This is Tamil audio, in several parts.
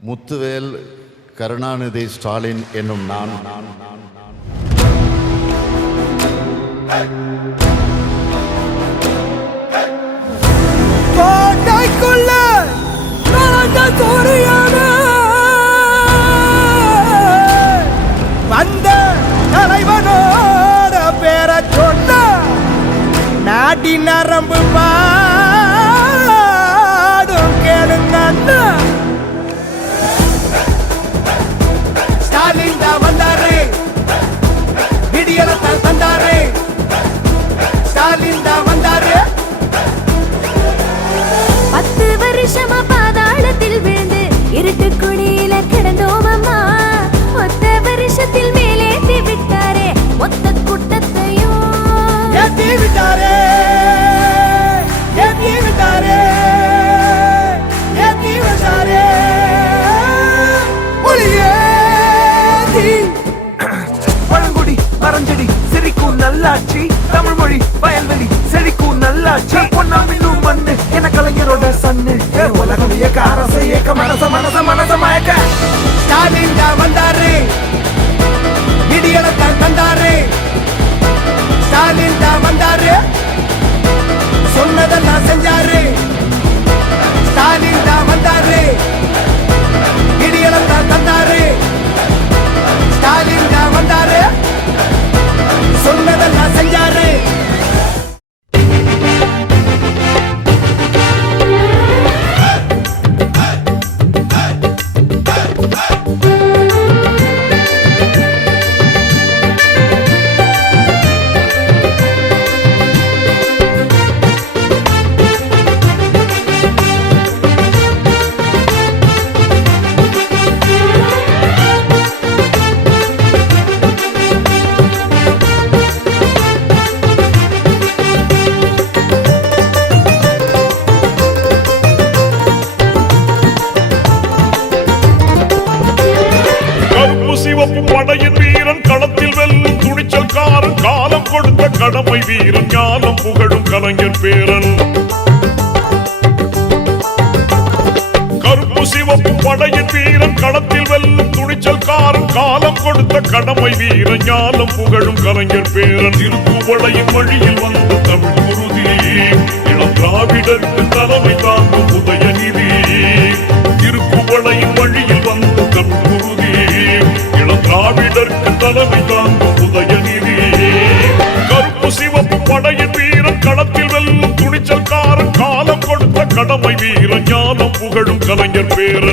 முத்துவேல் கருணாநிதி ஸ்டாலின் என்னும் நான். நான் நான் நான் வந்த தலைவனோட பேரை சொன்ன நாடி நரம்பு பாடும் கேளுங்க அண்ணா. ஸ்டாலின் தான் வந்தாரு விடியலத்தான் தந்தாரு ஸ்டாலின் தான் வந்தாரு பத்து வருஷமா பாதாளத்தில் விழுந்து இருட்டு செழிக்கும் நல்லாட்சி. பொன்னாம் இன்னும் மண்ணு என கலைஞரோட சன்னு? உலகம் இயக்க அரச இயக்க மனச மனச மனச மயக்க. ஸ்டாலின் வந்தாரு. இடியலத்தான் தந்தாரு. ஸ்டாலின் தான் வந்தாரு. சொன்னதெல்லாம் செஞ்சாரு. ஸ்டாலின் தான் வந்தாரு. இடியலத்தான் தந்தாரு. ஸ்டாலின் தான் வந்தாரு. சொன்னதெல்லாம் செஞ்சாரு. காலம் கொடுத்த கடமை வீரன் ஞானம் புகழும் கலைஞர் பேரன். கருப்பு சிவப்பு படையின் வீரன் களத்தில் வெல்லும் துணிச்சல்காரன் காலம் கொடுத்த கடமை வீரன் ஞானம் புகழும் கலைஞர் பேரன். திருப்புவளையின் வழியில் வந்த தமிழ் குருதி இளம் திராவிடருக்கு தலைமை தாங்கும் உதயநிதி திருப்புவளையின் வழியில் வந்த தமிழ் குருதி இளம் திராவிடருக்கு தலைமை தாங்கும் உதயநிதி ஞானம் புகழும் கலைஞர் பேர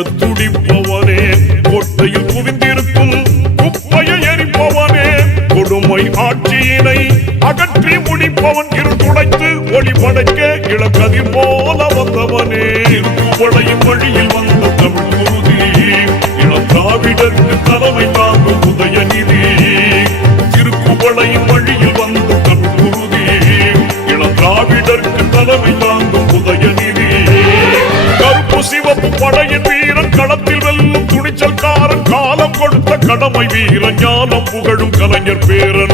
போக்க துடிப்பவனே கோட்டையில் குவிந்திருக்கும் குப்பையை எரிப்பவனே கொடுமை ஆட்சியினை அகற்றி முடிப்பவன் இரு துடைத்து ஒளி படைக்க இளக்கதிர் கடமை வீர ஞானம் புகழும் கலைஞர் பேரன்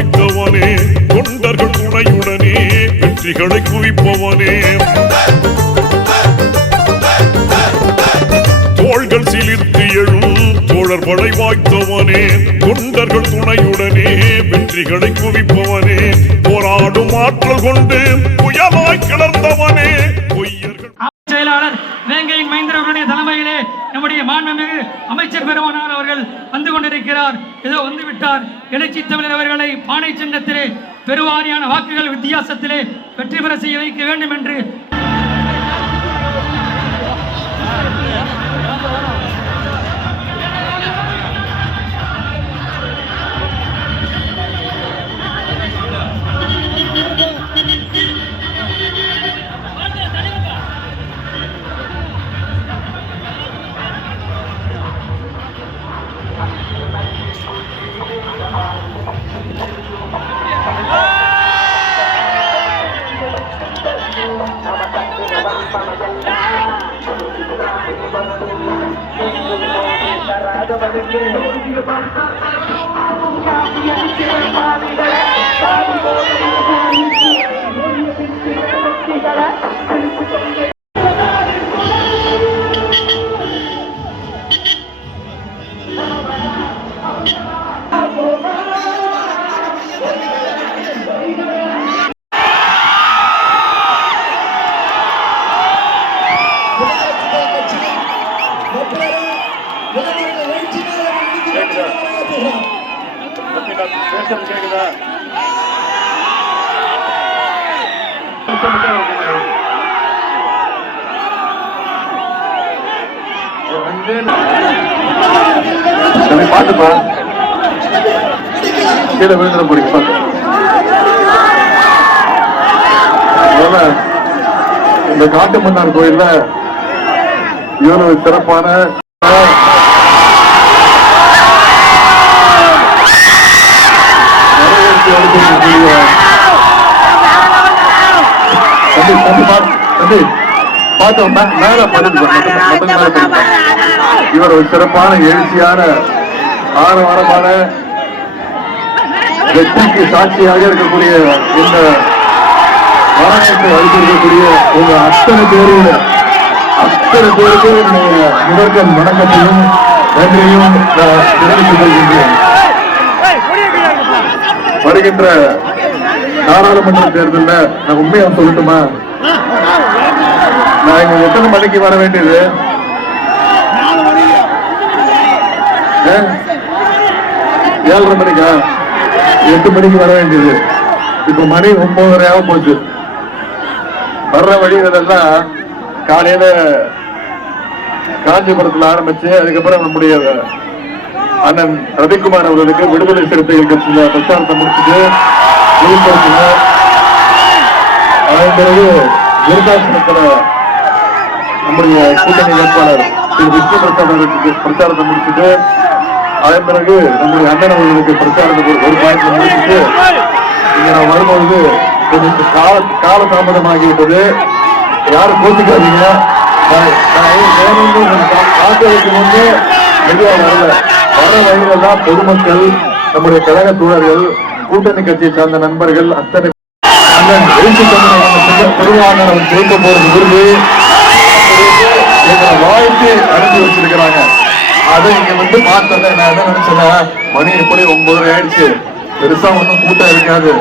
வாய்த்தவனே தொண்டர்கள் துணையுடனே வெற்றிகளை குவிப்பவனே. தோள்கள் சிலிர்த்து எழும் தோழர் படை வாய்த்தவனே தொண்டர்கள் துணையுடனே வெற்றிகளை குவிப்பவனே. போராடும் ஆற்றல் கொண்டு புயலாய் கிளர்ந்தவனே. பொய்யர்கள் செயலாளர் வேங்கையின் மைந்தரவருடைய தலைமையிலே நம்முடைய மாண்புமிகு அமைச்சர் பெருமானார் அவர்கள் வந்து கொண்டிருக்கிறார். ஏதோ வந்து விட்டார். எழுச்சி தமிழர் அவர்களை பானை சின்னத்திலே பெருவாரியான வாக்குகள் வித்தியாசத்திலே வெற்றி பெற செய்ய வைக்க வேண்டும் என்று தம்பி கீழே விழுந்துட போறீங்க பாத்து இந்த காட்டு மன்னார் கோயில்ல இவ்வளவு சிறப்பான வரவேற்பு மேல பதிவு இவர் ஒரு சிறப்பான எழுச்சியான ஆரவாரமான வெற்றிக்கு சாட்சியாக இருக்கக்கூடிய இந்த வரவேற்பை அளித்திருக்கக்கூடிய உங்க அத்தனை பேரோட அத்தனை பேருக்கு என்னுடைய முதற்கண் வணக்கத்தையும் நன்றியும் தெரிவித்துக் கொள்கின்றேன். வருகின்ற நாடாளுமன்ற தேர்தலில் நான் உண்மையா சொல்லட்டுமா? நான் இங்க எத்தனை மணிக்கு வர வேண்டியது? ஆ? ஏழரை மணிக்கா? எட்டு மணிக்கு வர வேண்டியது. இப்ப மணி ஒன்பதரையாக போச்சு. வர்ற வழிகளெல்லாம் காலையில காஞ்சிபுரத்துல ஆரம்பிச்சு அதுக்கப்புறம் நம்முடைய அண்ணன் ரவிக்குமார் அவர்களுக்கு விடுதலை சிறுத்தைகள் கட்சியில பிரச்சாரத்தை முடிச்சுட்டு விழுப்புரத்துல அதன் பிறகு விருதாசனத்துல நம்முடைய கூட்டணி வேட்பாளர் திரு விஷ்ணு பிரசாத் அவர்களுக்கு பிரச்சாரத்தை முடிச்சுட்டு அதன் பிறகு நம்முடைய அண்ணன் அவர்களுக்கு பிரச்சாரத்துக்கு ஒரு- பாயிண்ட் முடிச்சுட்டு இங்க நான் வரும்பொழுது கொஞ்சம் கால கால தாமதமாகிவிட்டது. யாரும் கோச்சிக்காதீங்க. நான் நான் ஏன் வேணும்னு மெதுவா வரல. வர வழியிலெல்லாம் பொதுமக்கள் நம்முடைய கழக தோழர்கள் கூட்டணி கட்சியை சார்ந்த நண்பர்கள் அத்தனை அண்ணன் எழுச்சி தமிழ் ஜெயிக்க போறது விருது எங்களை வாழ்த்து அனுப்பி வச்சிருக்கிறாங்க அதை இங்க வந்து பார்த்தத நான் என்ன நினைச்சேன்னா மணி எப்படி ஒன்பது ஆயிடுச்சு. பெருசா ஒண்ணும் கூட்டம் இருக்காது.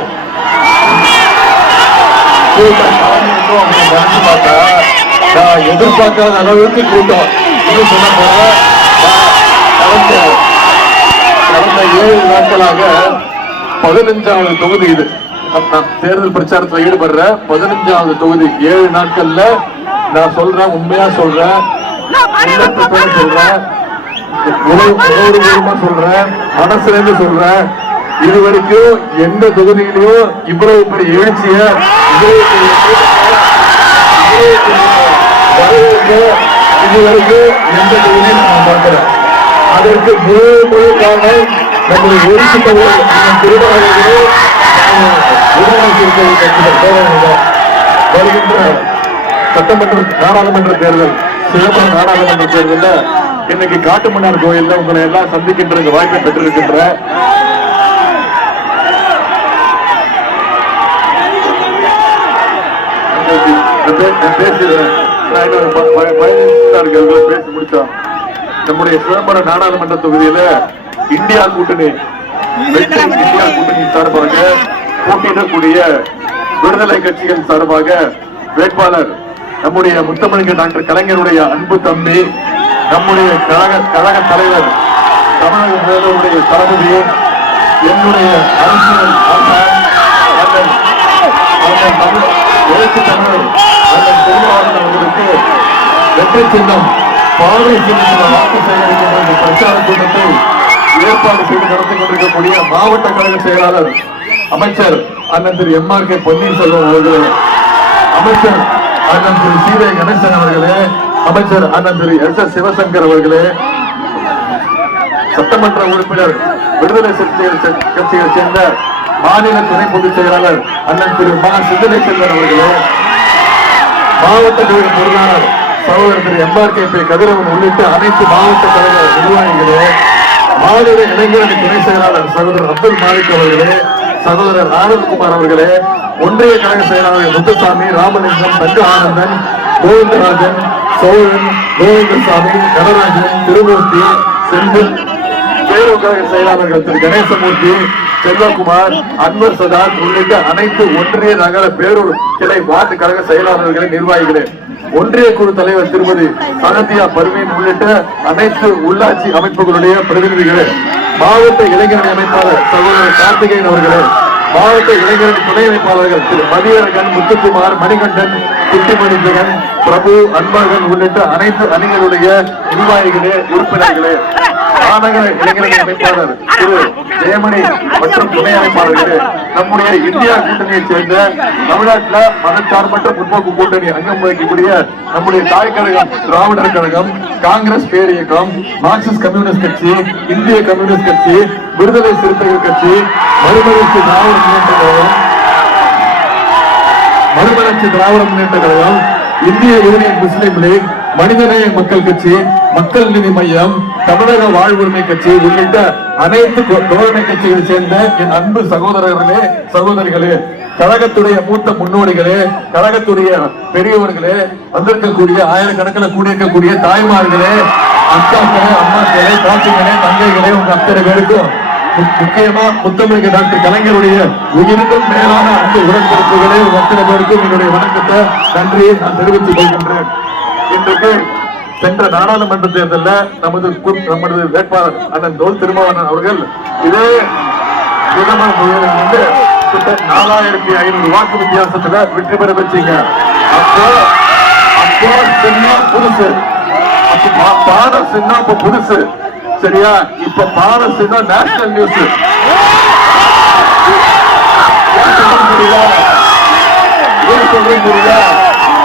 நினைச்சு பார்த்தா நான் எதிர்பார்க்காத அளவுக்கு கூட்டம். இன்னும் நான் கடந்த ஏழு நாட்களாக பதினஞ்சாவது தொகுதி இது. நான் தேர்தல் பிரச்சாரத்துல ஈடுபடுற பதினஞ்சாவது தொகுதி. ஏழு நாட்கள்ல நான் சொல்றேன் உண்மையா சொல்றேன் சொல்றேன். உணவு உணர்வுபூர்வமா சொல்றேன் மனசுல இருந்து சொல்றேன் இது வரைக்கும் எந்த தொகுதியிலையும் இவ்வளவு பெரிய எழுச்சிய இவ்வளவு பெரிய இதுவரைக்கும் எந்த தொகுதியும் நான் பார்க்கிறேன் அதற்கு முழு முழு காரணம் நம்முடைய ஒழுங்கு தமிழர் திருவாரூரிலே உருவாக்கியிருக்கிற வருகின்ற சட்டமன்ற நாடாளுமன்ற தேர்தல் சிதம்பரம் நாடாளுமன்ற தேர்தல்ல இன்னைக்கு காட்டுமன்னார் கோயில்ல உங்களை எல்லாம் சந்திக்கின்ற இந்த வாய்ப்பை பெற்றிருக்கின்ற இன்னைக்கு நான் பேசி முடிச்சோம் நம்முடைய சிதம்பரம் நாடாளுமன்ற தொகுதியில இந்தியா கூட்டணி இந்தியா கூட்டணி சார்பாக போட்டியிடக்கூடிய விடுதலை கட்சிகள் சார்பாக வேட்பாளர் நம்முடைய முத்தமிழக டாக்டர் கலைஞருடைய அன்பு தம்பி நம்முடைய கழக கழக தலைவர் தமிழக முதல்வருடைய தளபதி என்னுடைய அரசியல் எழுத்து தமிழர் அண்ணன் திருமாவளவன் அவர்களுக்கு வெற்றி சின்னம் பாதை சின்னத்தில் வாக்கு சேகரிக்கின்ற இந்த பிரச்சார கூட்டத்தை ஏற்பாடு செய்து நடத்தி கொண்டிருக்கக்கூடிய மாவட்ட கழக செயலாளர் அமைச்சர் அண்ணன் திரு எம் ஆர் கே பன்னீர்செல்வம் அவர்களே அமைச்சர் அண்ணன் திரு சி கணேசன் அவர்களே அமைச்சர் அண்ணன் திரு எஸ் எஸ் சிவசங்கர் அவர்களே சட்டமன்ற உறுப்பினர் விடுதலை சிறுத்தைகள் கட்சியைச் சேர்ந்த மாநில துணை பொதுச் செயலாளர் அண்ணன் திரு மா. சிந்தனை செல்வன் அவர்களே மாவட்ட கழக பொருளாளர் சகோதரர் திரு M R K. P. Kathiravan உள்ளிட்ட அனைத்து மாவட்ட கழக நிர்வாகிகளே மாநில இளைஞரணி துணை செயலாளர் சகோதரர் அப்துல் மாலிக் அவர்களே சகோதரர் ஆனந்த்குமார் அவர்களே ஒன்றிய கழக செயலாளர் முத்துசாமி ராமலிங்கம் தங்க ஆனந்தன் கோவிந்தராஜன் சோழன் கோவிந்தசாமி கனராஜன் திருமூர்த்தி செல்வன் பேரூர் கழக செயலாளர்கள் திரு. கணேசமூர்த்தி செல்வகுமார் அன்வர் சதார் உள்ளிட்ட அனைத்து ஒன்றிய நகர பேரூர் கிளை வார்டு கழக செயலாளர்களை நிர்வாகிகளே ஒன்றிய குழு தலைவர் திருமதி சனத்தியா பர்வீன் உள்ளிட்ட அனைத்து உள்ளாட்சி அமைப்புகளுடைய பிரதிநிதிகளே மாவட்ட இளைஞரணி அமைப்பாளர் சகோதரர் கார்த்திகேயன் அவர்களே மாவட்ட இளைஞரணி துணை அமைப்பாளர்கள் திரு. மதியரகன் முத்துக்குமார் மணிகண்டன் குட்டிமணிஜகன் பிரபு அன்பழகன் உள்ளிட்ட அனைத்து அணிகளுடைய நிர்வாகிகளே உறுப்பினர்களே மாநகர இளைஞரணி அமைப்பாளர் திரு ஜெயமணி மற்றும் துணை அமைப்பாளர்களே நம்முடைய இந்தியா கூட்டணியைச் சேர்ந்த தமிழ்நாட்டில் மதச்சார்பற்ற முற்போக்கு கூட்டணி அங்கம் வகிக்கக்கூடிய நம்முடைய தாய் கழகம் திராவிடர் கழகம் காங்கிரஸ் பேர் இயக்கம் மார்க்சிஸ்ட் கம்யூனிஸ்ட் கட்சி இந்திய கம்யூனிஸ்ட் கட்சி விடுதலை சிறுத்தைகள் கட்சி மறுமலர்ச்சி திராவிட முன்னேற்ற கழகம் மறுமலர்ச்சி திராவிட முன்னேற்ற கழகம் இந்திய யூனியன் முஸ்லீம் லீக் மனிதநேய மக்கள் கட்சி மக்கள் நிதி மையம் தமிழக வாழ்வுரிமை கட்சி உள்ளிட்ட அனைத்து தோழமை கட்சிகளை சேர்ந்த என் அன்பு சகோதரர்களே சகோதரிகளே கழகத்துடைய மூத்த முன்னோடிகளே கழகத்துடைய பெரியவர்களே வந்திருக்கக்கூடிய ஆயிரக்கணக்கில் கூடியிருக்கக்கூடிய தாய்மார்களே அக்காக்களே அம்மாக்களே பாட்டிகளே தங்கைகளே உங்க அத்தனை பேருக்கும் முக்கியமா முத்தமிழக டாக்டர் கலைஞருடைய உயிருக்கும் மேலான அந்த உடன்பிறப்புகளே உங்க அத்தனை பேருக்கும் என்னுடைய வணக்கத்தை நன்றியை நான் தெரிவித்துக் கொள்கின்றேன். இன்றைக்கு சென்ற நாடாளுமன்ற தேர்தலில் நமது கு- நமது வேட்பாளர் அண்ணன் தோல் திருமாவளவன் அவர்கள் இதே பிரதமர் முயலில் வந்து கிட்ட நாலாயிரத்தி ஐநூறு வாக்கு வித்தியாசத்துல வெற்றி பெற வச்சீங்க. அப்போ அப்போ சின்ன புதுசு. அப்ப பாத சின்ன புதுசு. சரியா? இப்ப பாத தான் நேஷனல் நியூஸ் புரியுதா ஏன்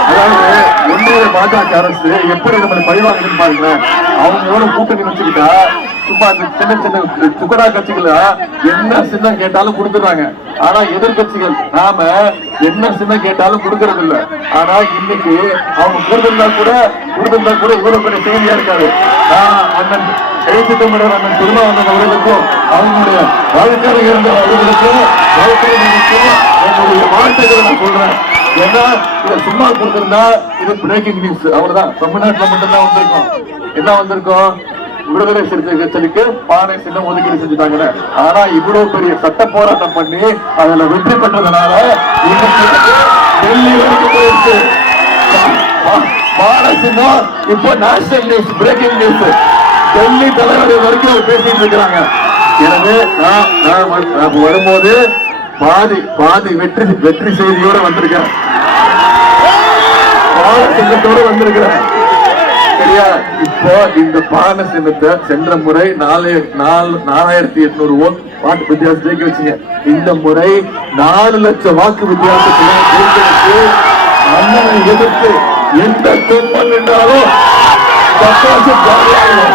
அதாவது ஒன்றிய பாஜக அரசு எப்படி நம்மளை பழிவாங்க பாருங்களேன். அவங்களோட கூட்டணி வச்சுக்கிட்டா சும்மா அந்த சின்ன சின்ன சுக்கடா கட்சிகள் என்ன சின்னம் கேட்டாலும் கொடுத்துறாங்க ஆனா எதிர்கட்சிகள் நாம என்ன சின்னம் கேட்டாலும் கொடுக்கறது இல்ல. ஆனா இன்னைக்கு அவங்க கொடுத்திருந்தா கூட கொடுத்திருந்தா கூட இவ்வளவு பெரிய செய்தியா இருக்காரு நான் அண்ணன் எழுத்து தமிழர் அண்ணன் திருமாவளவன் அவர்களுக்கும் அவங்களுடைய வழக்கறிஞர் இருந்த அவர்களுக்கும் வழக்கறிஞர்களுக்கும் என்னுடைய வாழ்த்துக்களை நான் சொல்றேன். ஏன்னா இதை சும்மா கொடுத்திருந்தா இது பிரேக்கிங் நியூஸ் அவ்வளவுதான். தமிழ்நாட்டுல மட்டும்தான் வந்திருக்கோம். என்ன வந்திருக்கோம்? விடுதலை சிறுத்தை கட்சிக்கு பானை சின்னம் ஒதுக்கீடு செஞ்சுட்டாங்க ஆனா இவ்வளவு பெரிய சட்ட போராட்டம் பண்ணி அதுல வெற்றி பெற்றதுனால இன்னைக்கு டெல்லி வரைக்கும் போயிருக்கு பானை சின்னம் இப்போ national news breaking news Delhi தலைவர் வரைக்கும் அவர் பேசிட்டு இருக்கிறாங்க. எனவே நான் வரும்போது பாதி பாதி வெற்றி வெற்றி செய்தியோட வந்திருக்கிறேன். பால வந்திருக்கிறேன். சரியா? இப்போ இந்த பான சின்னத்தை சென்ற முறை நாலு நாலு நாலாயிரத்தி எட்நூறு ஓட் வாக்கு வித்தியாசம் ஜெயிக்க வச்சுங்க. இந்த முறை நாலு லட்சம் வாக்கு வித்தியாசத்தை ஜெயிக்க அண்ணனை எதிர்த்து எந்த தொப்பன் நின்றாலும் சந்தோஷம் ஜாலியாகும்.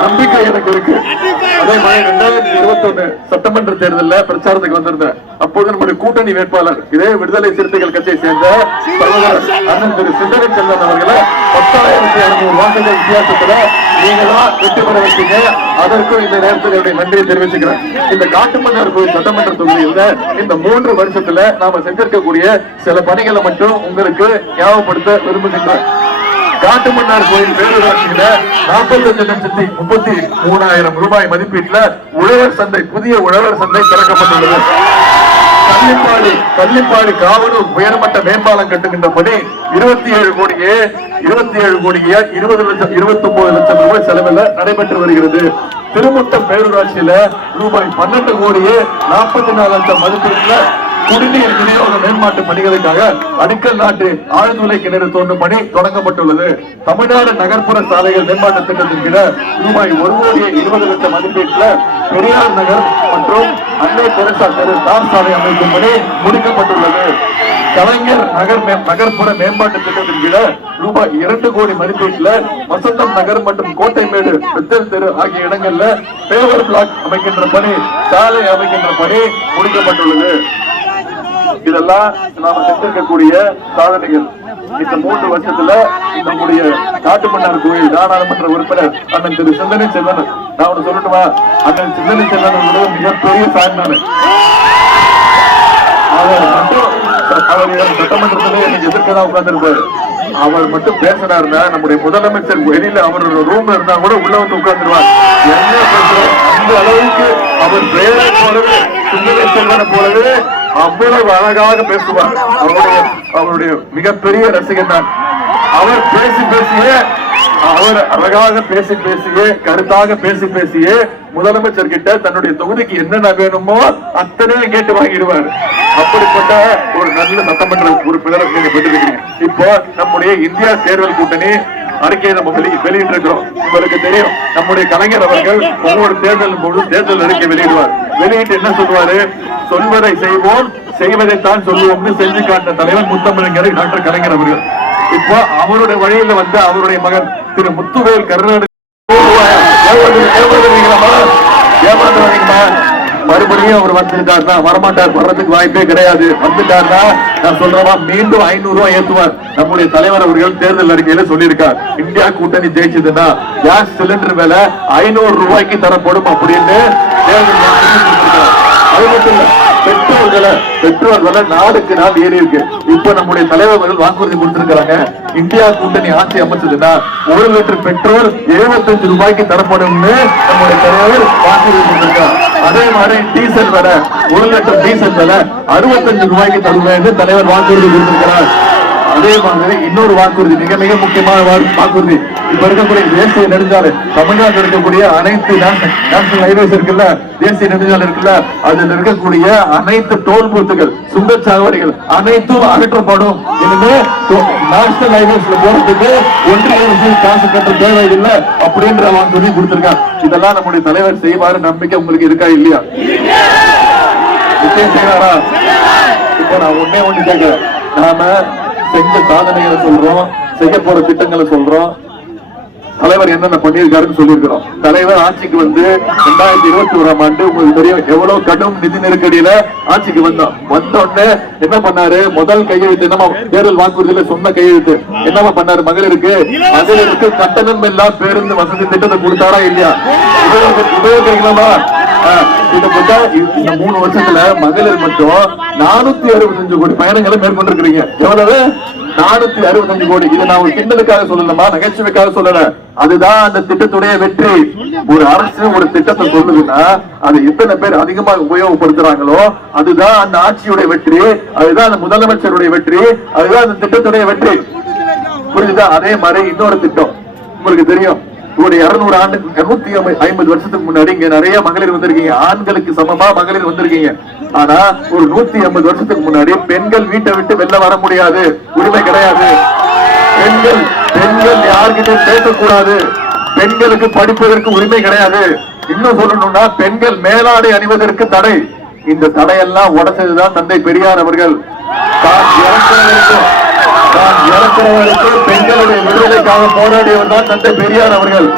நம்பிக்கை எனக்கு இருக்கு. அதே மாதிரி ரெண்டாயிரத்தி இருபத்தி ஒண்ணு சட்டமன்ற தேர்தலில் பிரச்சாரத்துக்கு வந்திருந்தேன் அப்போது நம்முடைய கூட்டணி வேட்பாளர் இதே விடுதலை சிறுத்தைகள் கட்சியை சேர்ந்த அண்ணன் திரு சிந்தனை செல்வன் அவர்களை பத்தாயிரத்தி ஐநூறு வாக்குகள் வித்தியாசத்துல நீங்க தான் வெற்றி பெற வச்சீங்க அதற்கும் இந்த நேரத்தில் என்னுடைய நன்றியை தெரிவிச்சுக்கிறேன். இந்த காட்டுமன்னார் கோயில் சட்டமன்ற தொகுதியில் இந்த மூன்று வருஷத்துல நாம செஞ்சிருக்கக்கூடிய சில பணிகளை மட்டும் உங்களுக்கு ஞாபகப்படுத்த விரும்புகின்றேன். காட்டுமன்னார் கோயில் பேரூராட்சியில நாற்பத்தஞ்சு லட்சத்தி முப்பத்தி மூணாயிரம் ரூபாய் மதிப்பீட்டுல உழவர் சந்தை புதிய உழவர் சந்தை திறக்கப்பட்டுள்ளது. கள்ளிப்பாடி கள்ளிப்பாடி காவலூர் உயர்மட்ட மேம்பாலம் கட்டுகின்ற பணி இருபத்தி ஏழு கோடியே இருபத்தி ஏழு கோடியே இருபது லட்சம் இருபத்தி ஒன்பது லட்சம் ரூபாய் செலவில் நடைபெற்று வருகிறது. திருமுட்டம் பேரூராட்சியில ரூபாய் பன்னெண்டு கோடியே நாற்பத்தி நாலு லட்சம் மதிப்பீட்டுல குடிநீர் விநியோக மேம்பாட்டு பணிகளுக்காக அடிக்கல் நாட்டு ஆழ்துளை கிணறு தோண்டும் பணி தொடங்கப்பட்டுள்ளது. தமிழ்நாடு நகர்ப்புற சாலைகள் மேம்பாட்டு திட்டத்தின் கீழ ரூபாய் ஒரு கோடியே இருபது லட்சம் மதிப்பீட்டில் பெரியார் நகர் மற்றும் அன்னை பெருசா தெரு தார் சாலை அமைக்கும் பணி முடிக்கப்பட்டுள்ளது. கலைஞர் நகர் நகர்ப்புற மேம்பாட்டு திட்டத்தின் கீழ ரூபாய் இரண்டு கோடி மதிப்பீட்டில் வசந்தம் நகர் மற்றும் கோட்டைமேடு பெத்தல் தெரு ஆகிய இடங்கள்ல பேவர் பிளாக் அமைக்கின்ற பணி சாலை அமைக்கின்ற பணி முடிக்கப்பட்டுள்ளது. இதெல்லாம் நாம செஞ்சிருக்கக்கூடிய சாதனைகள். இந்த மூன்று வருஷத்துல நம்முடைய காட்டுமன்னார் கோயில் நாடாளுமன்ற உறுப்பினர் அண்ணன் திரு சிந்தனை செல்வன் நான் ஒண்ணு சொல்லட்டுமா? அண்ணன் சிந்தனை செல்வன் மிகப்பெரிய ஃபேன் அவர் மட்டும் அவர் சட்டமன்றத்திலே எனக்கு எதிர்க்க தான் உட்கார்ந்திருப்பாரு. அவர் மட்டும் பேசினாருன்னா நம்முடைய முதலமைச்சர் வெளியில அவரோட ரூம்ல இருந்தா கூட உள்ள வந்து உட்கார்ந்துருவார். என்ன பேசுறோம்? அந்த அளவுக்கு அவர் பேரை போலவே சிந்தனை செல்வனை போலவே அவ்வளவு அழகாக பேசுவார். அவருடைய அவருடைய மிகப்பெரிய ரசிகன் தான் அவர் பேசி பேசியே அவர் அழகாக பேசி பேசியே கருத்தாக பேசி பேசியே முதலமைச்சர் கிட்ட தன்னுடைய தொகுதிக்கு என்னென்ன வேணுமோ அத்தனையும் கேட்டு வாங்கிடுவார். அப்படிப்பட்ட ஒரு நல்ல சட்டமன்ற உறுப்பினர் நீங்க பெற்றிருக்கீங்க இப்போ நம்முடைய இந்தியா தேர்தல் கூட்டணி அறிக்கையை நம்ம வெளி வெளியிட்டு இருக்கிறோம் உங்களுக்கு தெரியும் நம்முடைய கலைஞர் அவர்கள் ஒவ்வொரு தேர்தல் போது தேர்தல் அறிக்கை வெளியிடுவார். வெளியிட்டு என்ன சொல்லுவாரு? சொல்வதை செய்வோம் செய்வதைத்தான் சொல்லுவோம்னு செஞ்சு காட்டின தலைவர் முத்தமிழங்கரை டாக்டர் கலைஞர் அவர்கள். இப்போ அவருடைய வழியில வந்து அவருடைய மகன் திரு முத்துவேல் கருணாநிதி ஏமாந்துருவீங்கம்மா மறுபடியும் அவர் வந்துட்டாருன்னா வரமாட்டார் வர்றதுக்கு வாய்ப்பே கிடையாது. வந்துட்டாருன்னா நான் சொல்றவா மீண்டும் ஐநூறு ரூபாய் ஏத்துவார் நம்முடைய தலைவர் அவர்கள் தேர்தல் அறிக்கையில சொல்லியிருக்கார். இந்தியா கூட்டணி ஜெயிச்சதுன்னா கேஸ் சிலிண்டர் மேல ஐநூறு ரூபாய்க்கு தரப்படும் அப்படின்னு தேர்தல் அது மட்டும் இல்ல பெற்றோர்களை விலை பெட்ரோல் நாளுக்கு நாள் ஏறி இருக்கு. இப்ப நம்முடைய தலைவர்கள் வாக்குறுதி கொடுத்திருக்கிறாங்க. இந்தியா கூட்டணி ஆட்சி அமைச்சதுன்னா ஒரு லிட்டர் பெட்ரோல் 75 ரூபாய்க்கு தரப்படும்னு நம்முடைய தலைவர் வாக்குறுதி கொடுத்திருக்கார். அதே மாதிரி டீசல் விலை ஒரு லிட்டர் டீசல் விலை 65 ரூபாய்க்கு தருவேன் தலைவர் வாக்குறுதி கொடுத்திருக்கிறார். அதே மாதிரி இன்னொரு வாக்குறுதி மிக மிக முக்கியமான வாக்குறுதி. இப்ப இருக்கக்கூடிய தேசிய நெடுஞ்சாலை தமிழ்நாட்டில் இருக்கக்கூடிய அனைத்து நேஷனல் ஹைவேஸ் இருக்குல்ல தேசிய நெடுஞ்சாலை இருக்குல்ல அதில் இருக்கக்கூடிய அனைத்து டோல் பூத்துகள் சுங்கச்சாவடிகள் அனைத்தும் அகற்றப்படும். இனிமே நேஷனல் ஹைவேஸ்ல போறதுக்கு ஒன்றிய அரசு காசு கட்ட தேவையில்லை அப்படின்ற வாக்குறுதி கொடுத்திருக்காங்க. இதெல்லாம் நம்முடைய தலைவர் செய்வாரு நம்பிக்கை உங்களுக்கு இருக்கா இல்லையா? நிச்சயம் செய்வாரா? இப்போ நான் ஒன்னே ஒண்ணு கேட்கிறேன். நாம செஞ்ச சாதனைகளை சொல்றோம் செய்ய போற திட்டங்களை சொல்றோம். தலைவர் என்னென்ன பண்ணியிருக்காருன்னு சொல்லியிருக்கிறோம். தலைவர் ஆட்சிக்கு வந்து ரெண்டாயிரத்தி இருபத்தி ஓராம் ஆண்டு உங்களுக்கு தெரியும் எவ்வளவு கடும் நிதி நெருக்கடியில ஆட்சிக்கு வந்தோம். வந்த உடனே என்ன பண்ணாரு? முதல் கையெழுத்து என்னமா தேர்தல் வாக்குறுதியில சொன்ன கையெழுத்து. என்னமா பண்ணாரு மகளிருக்கு? மகளிருக்கு கட்டணம் எல்லாம் பேருந்து வசதி திட்டத்தை கொடுத்தாரா இல்லையா? உபயோகிக்கலாமா? ஆஹ், இந்த மூணு வருஷத்துல மகளிர் மட்டும் நானூத்தி அறுபத்தஞ்சு கோடி பயணங்களை மேற்கொண்டிருக்கிறீங்க. எவ்வளவு? நானூத்தி அறுபத்தஞ்சு கோடி. இது நான் ஒரு கிண்டலுக்காக சொல்லலமா நகைச்சுவைக்காக சொல்லல. அதுதான் அந்த திட்டத்துடைய வெற்றி. ஒரு அரசு ஒரு திட்டத்தை சொல்லுதுன்னா அது எத்தனை பேர் அதிகமா உபயோகப்படுத்துறாங்களோ அதுதான் அந்த ஆட்சியுடைய வெற்றி. அதுதான் அந்த முதலமைச்சருடைய வெற்றி. அதுதான் அந்த திட்டத்துடைய வெற்றி. புரியுதா அதே மாதிரி இன்னொரு திட்டம். உங்களுக்கு தெரியும். ஒரு இருநூறு ஆண்டு இருநூத்தி ஐம்பது வருஷத்துக்கு முன்னாடி இங்க நிறைய மகளிர் வந்திருக்கீங்க. ஆண்களுக்கு சமமா மகளிர் வந்திருக்கீங்க. ஆனா ஒரு நூத்தி ஐம்பது வருஷத்துக்கு முன்னாடி பெண்கள் வீட்டை விட்டு வெளில வர முடியாது. உரிமை கிடையாது. பெண்கள் பெண்கள் யார்கிட்ட பேசக்கூடாது. பெண்களுக்கு படிப்பதற்கு உரிமை கிடையாது. இன்னும் சொல்லணும்னா பெண்கள் மேலாடை அணிவதற்கு தடை. இந்த தடையெல்லாம் உடைச்சதுதான் தந்தை பெரியார் அவர்கள். தான் இறக்குற பெண்களுடைய விடுதலைக்காக போராடியவர் தான் தந்தை பெரியார் அவர்கள்.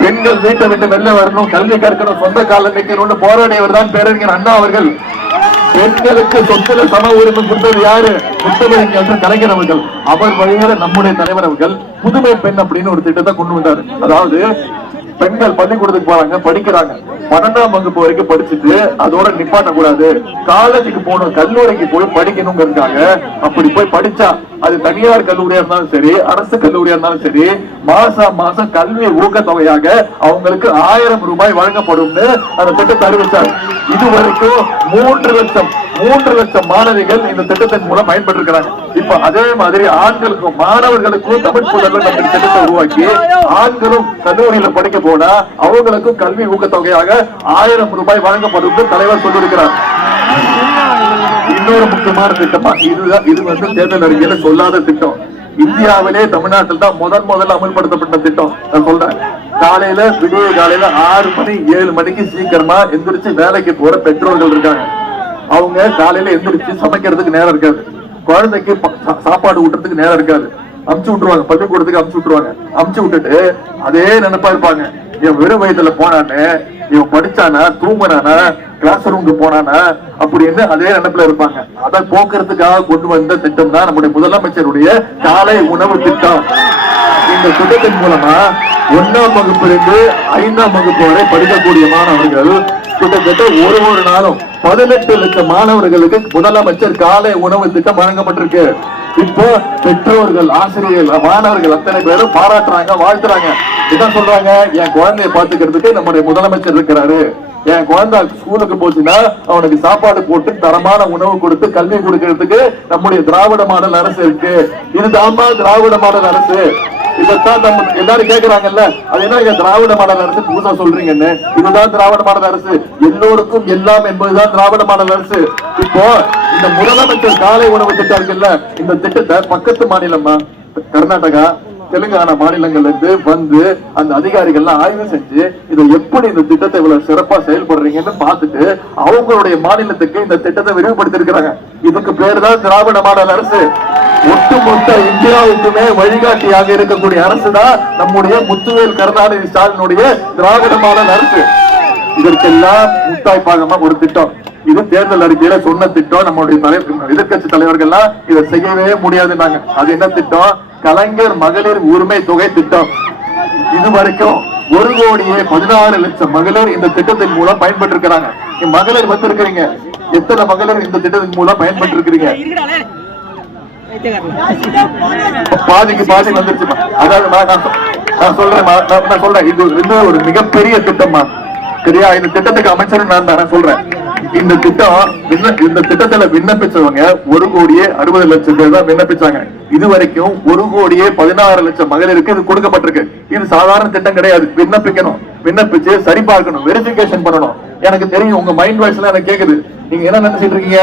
பெண்கள் வீட்டை விட்டு வெளில வரணும் கல்வி கற்கணும் சொந்த காலம் நிற்கணும்னு போராடியவர் தான் பேரறிஞர் அண்ணா அவர்கள். பெண்களுக்கு சொத்துல சம உரிமை கொடுத்தது யாரு? முத்தமிழ் கலைஞர் அவர்கள். அவர் வழியாக நம்முடைய தலைவர் அவர்கள் புதுமை பெண் அப்படின்னு ஒரு திட்டத்தை கொண்டு வந்தார். அதாவது பெண்கள் பள்ளிக்கூடத்துக்கு போறாங்க படிக்கிறாங்க. பன்னெண்டாம் வகுப்பு வரைக்கும் படிச்சுட்டு அதோட நிப்பாட்ட கூடாது காலேஜுக்கு போகணும் கல்லூரிக்கு போய் படிக்கணுங்கிறதுக்காக அப்படி போய் படிச்சா அது தனியார் கல்லூரியா இருந்தாலும் சரி அரசு கல்லூரியா இருந்தாலும் சரி மாசம் மாசம் கல்வி ஊக்கத்தொகையாக அவங்களுக்கு ஆயிரம் ரூபாய் வழங்கப்படும்னு அந்த திட்டத்தை அறிவித்தார் இதுவரைக்கும் மூன்று லட்சம் மூன்று லட்சம் மாணவிகள் இந்த திட்டத்தின் மூலம் பயன்பட்டிருக்கிறாங்க இருக்கிறாங்க இப்ப அதே மாதிரி ஆண்களுக்கும் மாணவர்களுக்கும் தமிழ் புதல்வர் நம்ம திட்டத்தை உருவாக்கி ஆண்களும் கல்லூரியில படிக்க போனா அவங்களுக்கும் கல்வி ஊக்கத்தொகையாக ஆயிரம் ரூபாய் வழங்கப்படும் தலைவர் சொல்லியிருக்கிறார். இன்னொரு முக்கியமான திட்டமா. இதுதான் இது வந்து தேர்தல் அறிக்கையில சொல்லாத திட்டம். இந்தியாவிலே தமிழ்நாட்டில் தான் முதன் முதல்ல அமல்படுத்தப்பட்ட திட்டம். நான் சொல்றேன். காலையில விடிய காலையில ஆறு மணி ஏழு மணிக்கு சீக்கிரமா எந்திரிச்சு வேலைக்கு போற பெற்றோர்கள் இருக்காங்க. அவங்க காலையில எந்திரிச்சு சமைக்கிறதுக்கு நேரம் இருக்காது. குழந்தைக்கு சாப்பாடு ஊட்டுறதுக்கு நேரம் இருக்காது. அமுச்சு விட்டுருவாங்க. பள்ளிக்கூடத்துக்கு அமுச்சு விட்டுருவாங்க. அமுச்சு விட்டுட்டு அதே நினைப்பா இருப்பாங்க. இவன் வெறும் வயதுல போனானே இவன் படிச்சானா தூங்குனானா கிளாஸ் ரூமுக்கு போனானா அப்படின்னு அதே நினைப்புல இருப்பாங்க. அதை போக்குறதுக்காக கொண்டு வந்த திட்டம் தான் நம்முடைய முதலமைச்சருடைய காலை உணவு திட்டம். இந்த திட்டத்தின் மூலமா ஒன்னாம் வகுப்பிலிருந்து ஐந்தாம் வகுப்பு வரை படிக்கக்கூடிய மாணவர்கள் கிட்டத்தட்ட ஒரு ஒரு நாளும் பதினெட்டு லட்சம் மாணவர்களுக்கு முதலமைச்சர் காலை உணவு திட்டம் வழங்கப்பட்டிருக்கு. இப்போ பெற்றோர்கள் ஆசிரியர்கள் மாணவர்கள் அத்தனை பேரும் பாராட்டுறாங்க வாழ்த்துறாங்க. இதான் சொல்றாங்க? என் குழந்தைய பாத்துக்கிறதுக்கு நம்முடைய முதலமைச்சர் இருக்கிறாரு. என் குழந்தை ஸ்கூலுக்கு போச்சுன்னா அவனுக்கு சாப்பாடு போட்டு தரமான உணவு கொடுத்து கல்வி கொடுக்கறதுக்கு நம்முடைய திராவிட மாடல் அரசு இருக்கு. இதுதாம்மா திராவிட மாடல் அரசு. இதைத்தான் நம்ம எல்லாரும் கேட்கறாங்கல்ல அது என்ன திராவிட மாடல் அரசு புதுசா சொல்றீங்கன்னு? இதுதான் திராவிட மாடல் அரசு. எல்லோருக்கும் எல்லாம் என்பதுதான் திராவிட மாடல் அரசு. இப்போ இந்த முதலமைச்சர் காலை உணவு திட்டம் இருக்குல்ல இந்த திட்டத்தை பக்கத்து மாநிலமா கர்நாடகா தெலுங்கானா மாநிலங்கள்ல இருந்து வந்து அந்த அதிகாரிகள்லாம் ஆய்வு செஞ்சு இதை எப்படி இந்த திட்டத்தை இவ்வளவு சிறப்பா செயல்படுறீங்கன்னு பார்த்துட்டு அவங்களுடைய மாநிலத்துக்கு இந்த திட்டத்தை விரிவுபடுத்திருக்கிறாங்க இதுக்கு பேர் தான் திராவிட மாடல் அரசு. ஒட்டுமொத்த இந்தியாவுக்குமே வழிகாட்டியாக இருக்கக்கூடிய அரசு தான் நம்முடைய முத்துவேல் கருணாநிதி ஸ்டாலினுடைய திராவிட மாடல் அரசு. இதற்கெல்லாம் முத்தாய்ப்பாகமா ஒரு திட்டம். இது தேர்தல் அறிக்கையில சொன்ன திட்டம் நம்மளுடைய தலைவர் எதிர்கட்சி தலைவர்கள்லாம் இதை செய்யவே முடியாதுன்னாங்க. அது என்ன திட்டம்? கலைஞர் மகளிர் உரிமை தொகை திட்டம். இது வரைக்கும் ஒரு கோடியே பதினாறு லட்சம் மகளிர் இந்த திட்டத்தின் மூலம் பயன்பட்டு இருக்கிறாங்க மகளிர் வந்திருக்கிறீங்க. எத்தனை மகளிர் இந்த திட்டத்தின் மூலம் பயன்பட்டு இருக்கிறீங்க பாதிக்கு பாதி வந்துருச்சு அதாவது நான் நான் நான் சொல்றேன் நான் சொல்றேன். இது ஒரு மிகப்பெரிய திட்டம்மா. சரியா? இந்த திட்டத்துக்கு அமைச்சர் நான் தான் சொல்றேன். இந்த திட்டம் இந்த திட்டத்துல விண்ணப்பிச்சவங்க ஒரு கோடியே அறுபது லட்சம் பேர் தான் விண்ணப்பிச்சாங்க. இது வரைக்கும் ஒரு கோடியே பதினாறு லட்சம் மகளிருக்கு இது கொடுக்கப்பட்டிருக்கு. இது சாதாரண திட்டம் கிடையாது. விண்ணப்பிக்கணும். விண்ணப்பிச்சு சரி பார்க்கணும் வெரிஃபிகேஷன் பண்ணணும். எனக்கு தெரியும் உங்க மைண்ட் வாய்ஸ்ல எனக்கு கேக்குது. நீங்க என்ன நினைச்சிட்டு இருக்கீங்க?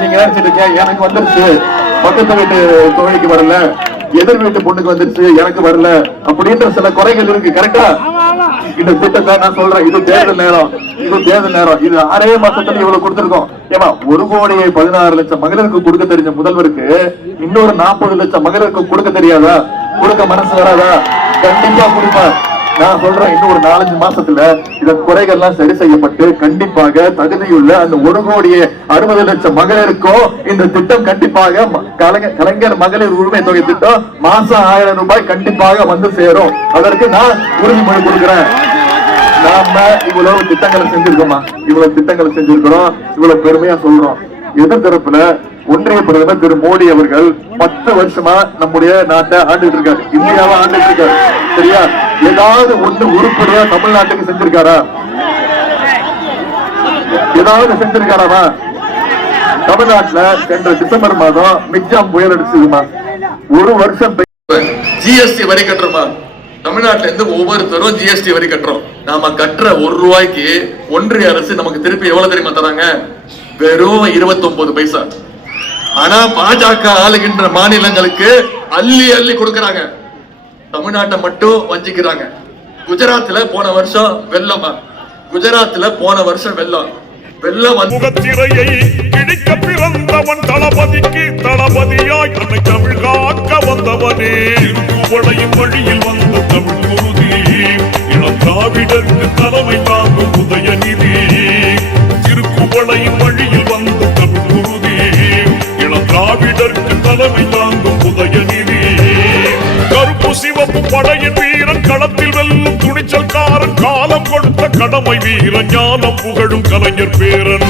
நீங்க என்ன நினைச்சிட்டு இருக்கீங்க? எனக்கு வந்துருச்சு. பக்கத்து வீட்டு தொழிலுக்கு வரல. எதிர் வீட்டு பொண்ணுக்கு வந்துருச்சு எனக்கு வரல அப்படின்ற சில குறைகள் இருக்கு கரெக்டா இந்த திட்டத்தை நான் சொல்றேன் இது தேர்தல் நேரம் இது தேர்தல் நேரம். இது ஆறே மாசத்துல இவ்வளவு கொடுத்திருக்கோம். ஏமா ஒரு கோடியே பதினாறு லட்சம் மகளிருக்கு கொடுக்க தெரிஞ்ச முதல்வருக்கு இன்னொரு நாற்பது லட்சம் மகளிருக்கு கொடுக்க தெரியாதா? கொடுக்க மனசு வராதா? கண்டிப்பா கொடுப்பார். நான் சொல்றேன் இன்னும் ஒரு நாலஞ்சு மாசத்துல இதன் குறைகள்லாம் சரி செய்யப்பட்டு கண்டிப்பாக தகுதியுள்ள அந்த ஒரு கோடியே அறுபது லட்சம் மகளிருக்கும் இந்த திட்டம் கண்டிப்பாக கலைஞர் மகளிர் உரிமை தொகை திட்டம் மாசம் ஆயிரம் ரூபாய் கண்டிப்பாக வந்து சேரும். அதற்கு நான் உறுதிமொழி கொடுக்கிறேன். நாம இவ்வளவு திட்டங்களை செஞ்சிருக்கோமா? இவ்வளவு திட்டங்களை செஞ்சிருக்கிறோம். இவ்வளவு பெருமையா சொல்றோம். எதிர்த்தரப்புல ஒன்றிய பிரதமர் திரு மோடி அவர்கள் பத்து வருஷமா நம்முடைய நாட்டை ஆண்டுகிட்டு இருக்காரு. இந்தியாவை ஆண்டுட்டு இருக்காரு. சரியா? ஏதாவது ஒண்ணு உறுப்பினரா தமிழ்நாட்டுக்கு செஞ்சிருக்காரா? ஏதாவது செஞ்சிருக்காராமா? தமிழ்நாட்டுல சென்ற டிசம்பர் மாதம் மிக்ஜாம் புயல் அடிச்சதுமா? ஒரு வருஷம் ஜிஎஸ்டி வரி கட்டுறோமா? தமிழ்நாட்டுல இருந்து ஒவ்வொருத்தரும் ஜிஎஸ்டி வரி கட்டுறோம். நாம கட்டுற ஒரு ரூபாய்க்கு ஒன்றிய அரசு நமக்கு திருப்பி எவ்வளவு தெரியுமா தராங்க? வெறும் 29 பைசா. ஆனா பாஜக ஆளுகின்ற மாநிலங்களுக்கு அள்ளி அள்ளி கொடுக்கறாங்க. தமிழ்நாட்டை மட்டும் வஞ்சிக்கிறாங்க. குஜராத்ல போன வருஷம் வெள்ளமா குஜராத்ல போன வருஷம் வெள்ளம். வெள்ளம் வந்து முகத்திரையை கிழிக்க பிறந்தவன் தளபதிக்கு தளபதியாய் அன்னை தமிழ் காக்க வந்தவனே. திருக்குவளையும் வழியில் வந்த தமிழ் குருதி இளம் திராவிடருக்கு தலைமை தாங்கும் படையின் வீரன் களத்தில் வெல்லும் துணிச்சல்காரன் காலம் கொடுத்த கடமை வீரன் ஞானம் புகழும் கலைஞர் பேரன்.